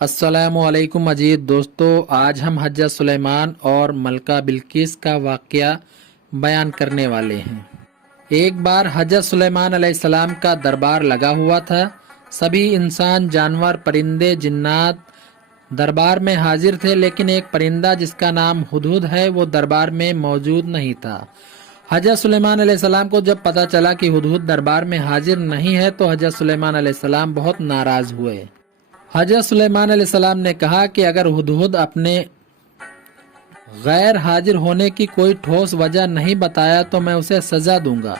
अस्सलामु अलैकुम अजीज दोस्तों, आज हम हज़रत सुलेमान और मलका बिल्किस का वाक़या बयान करने वाले हैं। एक बार हज़रत सुलेमान अलैहिस्सलाम का दरबार लगा हुआ था। सभी इंसान, जानवर, परिंदे, जिन्नात दरबार में हाजिर थे, लेकिन एक परिंदा जिसका नाम हुदहुद है वो दरबार में मौजूद नहीं था। हज़रत सुलेमान अलैहिस्सलाम को जब पता चला कि हुदहुद दरबार में हाजिर नहीं है तो हज़रत सुलेमान अलैहिस्सलाम बहुत नाराज़ हुए। हज़रत सुलेमान अलैहिस्सलाम ने कहा कि अगर हुदहुद अपने गैर हाजिर होने की कोई ठोस वजह नहीं बताया तो मैं उसे सज़ा दूंगा।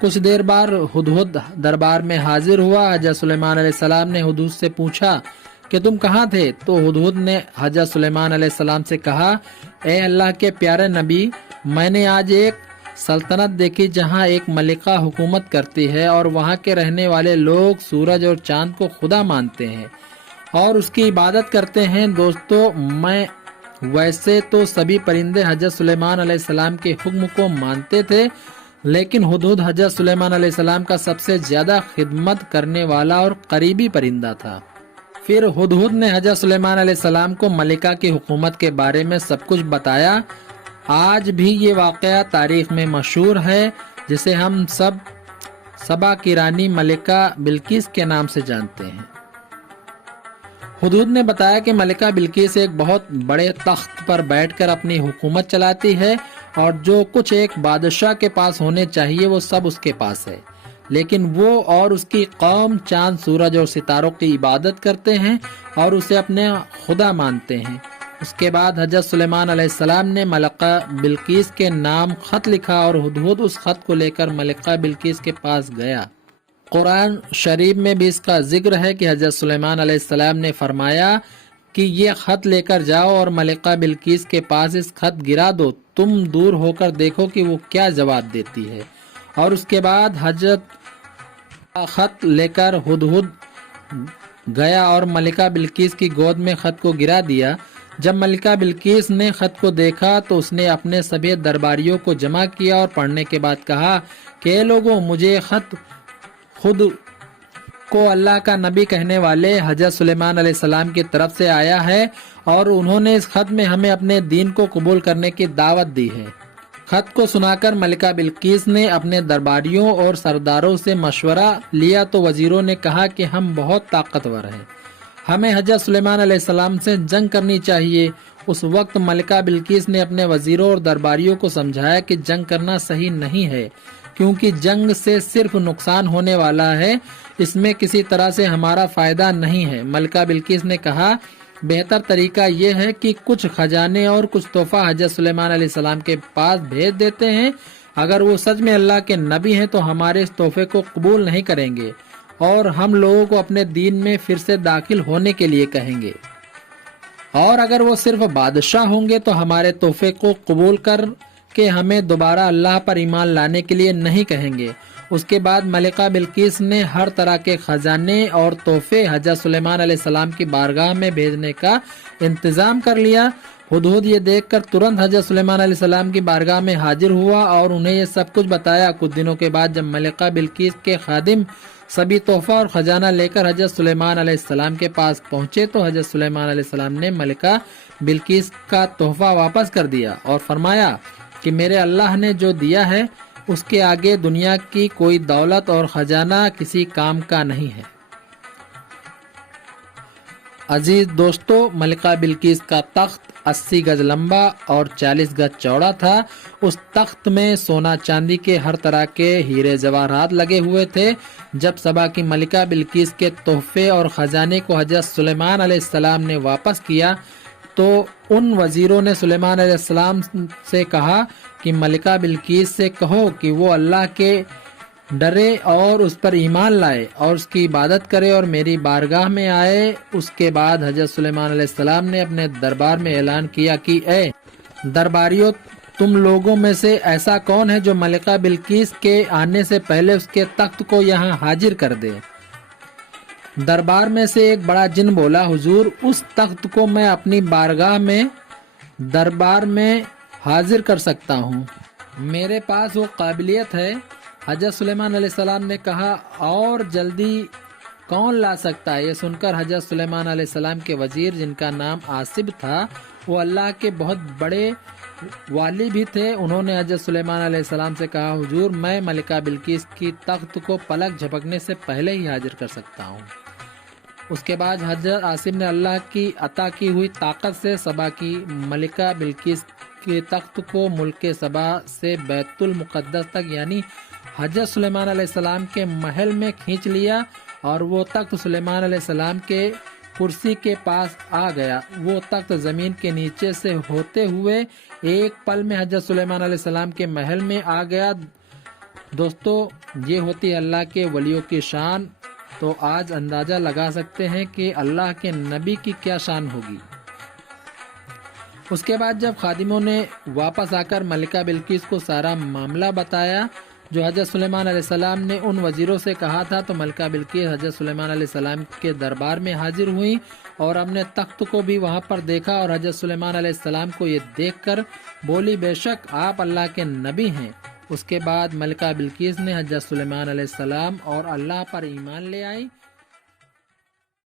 कुछ देर बाद हुदहुद दरबार में हाजिर हुआ। हज़रत सुलेमान अलैहिस्सलाम ने हुदहुद से पूछा कि तुम कहाँ थे? तो हुदहुद ने हज़रत सुलेमान अलैहिस्सलाम से कहा, ए अल्लाह के प्यारे नबी, मैंने आज एक सल्तनत देखी जहाँ एक मलिका हुकूमत करती है और वहाँ के रहने वाले लोग सूरज और चांद को खुदा मानते हैं और उसकी इबादत करते हैं। दोस्तों, मैं वैसे तो सभी परिंदे हज़रत सुलेमान अलैहिस्सलाम के हुक्म को मानते थे, लेकिन हुदहुद हज़रत सुलेमान अलैहिस्सलाम का सबसे ज्यादा खिदमत करने वाला और करीबी परिंदा था। फिर हुदहुद ने हज़रत सुलेमान अलैहिस्सलाम को मलिका की हुकूमत के बारे में सब कुछ बताया। आज भी ये वाक़या तारीख में मशहूर है, जिसे हम सब सबा की रानी मलिका बिल्किस के नाम से जानते हैं। हुदहुद ने बताया कि मलिका बिल्किस एक बहुत बड़े तख्त पर बैठकर अपनी हुकूमत चलाती है और जो कुछ एक बादशाह के पास होने चाहिए वो सब उसके पास है, लेकिन वो और उसकी कौम चांद, सूरज और सितारों की इबादत करते हैं और उसे अपने खुदा मानते हैं। उसके बाद हज़रत सुलेमान अलैहिस्सलाम ने मलिका बिल्किस के नाम खत लिखा और हुदहुद उस खत को लेकर मलिका बिल्किस के पास गया। कुरान शरीफ में भी इसका जिक्र है कि हज़रत सुलेमान अलैहिस्सलाम ने फरमाया कि ये खत लेकर जाओ और मलिका बिल्किस के पास इस खत गिरा दो, तुम दूर होकर देखो कि वो क्या जवाब देती है। और उसके बाद हज़रत खत लेकर हुदहुद गया और मलिका बिल्किस की गोद में खत को गिरा दिया। जब मलिका बिल्किस ने खत को देखा तो उसने अपने सभी दरबारियों को जमा किया और पढ़ने के बाद कहा कि लोगों, मुझे खत खुद को अल्लाह का नबी कहने वाले हज़रत सुलेमान अलैहिस्सलाम की तरफ से आया है और उन्होंने इस खत में हमें अपने दीन को कबूल करने की दावत दी है। खत को सुनाकर मलिका बिल्किस ने अपने दरबारियों और सरदारों से मशवरा लिया तो वजीरों ने कहा कि हम बहुत ताकतवर हैं, हमें हज़रत सुलेमान अलैहिस्सलाम से जंग करनी चाहिए। उस वक्त मलिका बिल्किस ने अपने वजीरों और दरबारियों को समझाया कि जंग करना सही नहीं है, क्योंकि जंग से सिर्फ नुकसान होने वाला है, इसमें किसी तरह से हमारा फायदा नहीं है। मलिका बिल्किस ने कहा, बेहतर तरीका यह है कि कुछ खजाने और कुछ तोहफा हज़रत सुलेमान अलैहिस्सलाम के पास भेज देते हैं। अगर वो सच में अल्लाह के नबी हैं तो हमारे इस तोहफे को कबूल नहीं करेंगे और हम लोगों को अपने दीन में फिर से दाखिल होने के लिए कहेंगे, और अगर वो सिर्फ बादशाह होंगे तो हमारे तोहफे को कबूल कर के हमें दोबारा अल्लाह पर ईमान लाने के लिए नहीं कहेंगे। उसके बाद मलिका बिल्किस ने हर तरह के खजाने और तोहफे हज़रत सुलेमान अलैहिस्सलाम की बारगाह में भेजने का इंतजाम कर लिया। हुदहुद ये देखकर तुरंत हज़रत सुलेमान अलैहिस्सलाम की बारगाह में हाजिर हुआ और उन्हें ये सब कुछ बताया। कुछ दिनों के बाद जब मलिका बिल्किस के खादिम सभी तोहफा और खजाना लेकर हज़रत सुलेमान अलैहिस्सलाम के पास पहुंचे तो हज़रत सुलेमान अलैहिस्सलाम ने मलिका बिल्किस का तोहफा वापस कर दिया और फरमाया कि मेरे अल्लाह ने जो दिया है उसके आगे दुनिया की कोई दौलत और खजाना किसी काम का नहीं है। अजीज दोस्तों, मलिका बिल्किस का तख्त 80 गज लंबा और 40 गज चौड़ा था। उस तख्त में सोना चांदी के हर तरह के हीरे जवाहरात लगे हुए थे। जब सबा की मलिका बिल्किस के तोहफे और खजाने को हज़रत सुलेमान अलैहिस्सलाम ने वापस किया तो उन वजीरों ने सुलेमान अलैहिस्सलाम से कहा कि मलिका बिल्किस से कहो कि वो अल्लाह के डरे और उस पर ईमान लाए और उसकी इबादत करे और मेरी बारगाह में आए। उसके बाद हज़रत सुलेमान अलैहिस्सलाम ने अपने दरबार में ऐलान किया कि ए दरबारियों, तुम लोगों में से ऐसा कौन है जो मलिका बिल्किस के आने से पहले उसके तख्त को यहाँ हाजिर कर दे। दरबार में से एक बड़ा जिन बोला, हुजूर, उस तख्त को मैं अपनी बारगाह में दरबार में हाजिर कर सकता हूँ, मेरे पास वो काबिलियत है। हज़रत सुलेमान अलैहिस्सलाम ने कहा, और जल्दी कौन ला सकता है। ये सुनकर हजरत सुलेमान अलैहिस्सलाम के वजीर, जिनका नाम आसिब था, वो अल्लाह के बहुत बड़े वाली भी थे, उन्होंने हजरत सुलेमान अलैहिस्सलाम से कहा, हुजूर मैं मलिका बिल्किस की तख्त को पलक झपकने से पहले ही हाजिर कर सकता हूँ। उसके बाद हजरत आसिम ने अल्लाह की अता की हुई ताकत से सबा की मलिका बिल्किस के तख्त को मुल्क सबा से बैतुल मुक़द्दस तक यानी हजरत सुलेमान अलैहिस्सलाम के महल में खींच लिया और वो तख्त सुलेमान अलैहिस्सलाम के कुर्सी के पास आ गया। वो तख्त जमीन के नीचे से होते हुए एक पल में हजरत सुलेमान अलैहिस्सलाम के महल में आ गया। दोस्तों, ये होती है अल्लाह के वलियों की शान। तो आज अंदाजा लगा सकते हैं कि अल्लाह के नबी की क्या शान होगी। उसके बाद जब खादिमों ने वापस आकर मलिका बिल्किस को सारा मामला बताया जो हजरत सुलेमान अलैहिस्सलाम ने उन वजीरों से कहा था, तो मलिका बिल्किस हजरत सुलेमान अलैहिस्सलाम के दरबार में हाजिर हुई और अपने तख्त को भी वहां पर देखा और हजरत सुलेमान अलैहिस्सलाम को ये देखकर बोली, बेशक आप अल्लाह के नबी हैं। उसके बाद मलिका बिल्किस ने हजरत सुलेमान अलैहिस्सलाम और अल्लाह पर ईमान ले आई